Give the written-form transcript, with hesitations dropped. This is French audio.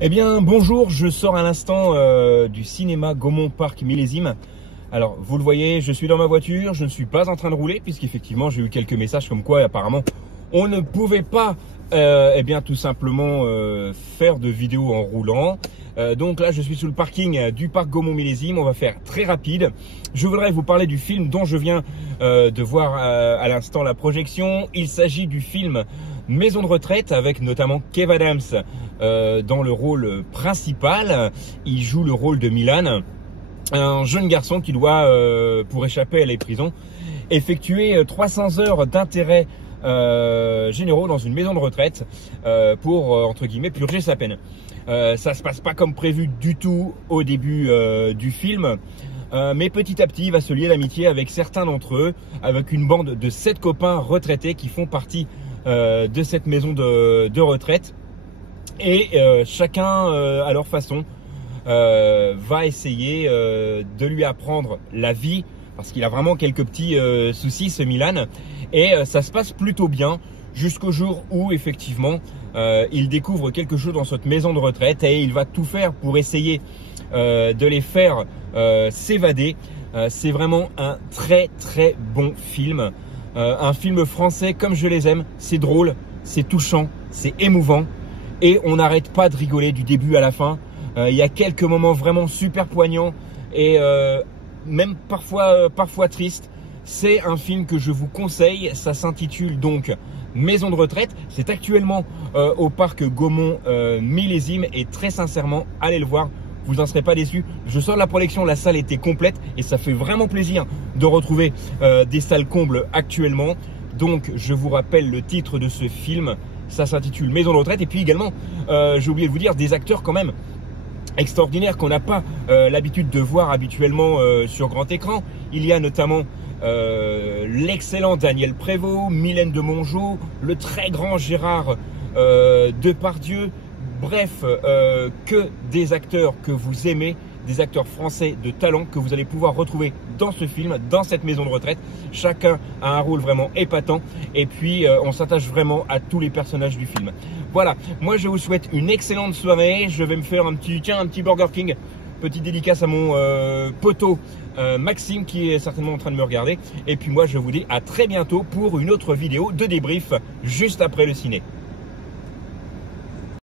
Eh bien, bonjour, je sors à l'instant du cinéma Gaumont Parc Millésime. Alors, vous le voyez, je suis dans ma voiture, je ne suis pas en train de rouler, puisqu'effectivement, j'ai eu quelques messages comme quoi, apparemment, on ne pouvait pas, eh bien, tout simplement faire de vidéos en roulant. Donc là, je suis sous le parking du parc Gaumont Millésime. On va faire très rapide. Je voudrais vous parler du film dont je viens de voir à l'instant la projection. Il s'agit du film Maison de retraite avec notamment Kev Adams dans le rôle principal. Il joue le rôle de Milan, un jeune garçon qui doit, pour échapper à la prison, effectuer 300 heures d'intérêt généraux dans une maison de retraite pour, entre guillemets, purger sa peine. Ça se passe pas comme prévu du tout au début du film. Mais petit à petit, il va se lier l'amitié avec certains d'entre eux, avec une bande de 7 copains retraités qui font partie de cette maison de retraite. Et chacun à leur façon va essayer de lui apprendre la vie, parce qu'il a vraiment quelques petits soucis, ce Milan. Et ça se passe plutôt bien jusqu'au jour où effectivement il découvre quelque chose dans cette maison de retraite et il va tout faire pour essayer de les faire s'évader. C'est vraiment un très très bon film, un film français comme je les aime. C'est drôle, c'est touchant, c'est émouvant et on n'arrête pas de rigoler du début à la fin. Il y a quelques moments vraiment super poignants et même parfois tristes. C'est un film que je vous conseille. Ça s'intitule donc Maison de retraite. C'est actuellement au parc Gaumont Millésime et très sincèrement, allez le voir. Vous n'en serez pas déçus. Je sors de la projection, la salle était complète et ça fait vraiment plaisir de retrouver des salles combles actuellement. Donc je vous rappelle le titre de ce film. Ça s'intitule Maison de retraite. Et puis également, j'ai oublié de vous dire, des acteurs quand même extraordinaires qu'on n'a pas l'habitude de voir habituellement sur grand écran. Il y a notamment l'excellent Daniel Prévost, Mylène de Mongeau, le très grand Gérard Depardieu. Bref, que des acteurs que vous aimez, des acteurs français de talent que vous allez pouvoir retrouver dans ce film, dans cette maison de retraite. Chacun a un rôle vraiment épatant et puis on s'attache vraiment à tous les personnages du film. Voilà, moi je vous souhaite une excellente soirée. Je vais me faire un petit Burger King. Petite dédicace à mon poteau Maxime qui est certainement en train de me regarder. Et puis moi je vous dis à très bientôt pour une autre vidéo de débrief juste après le ciné.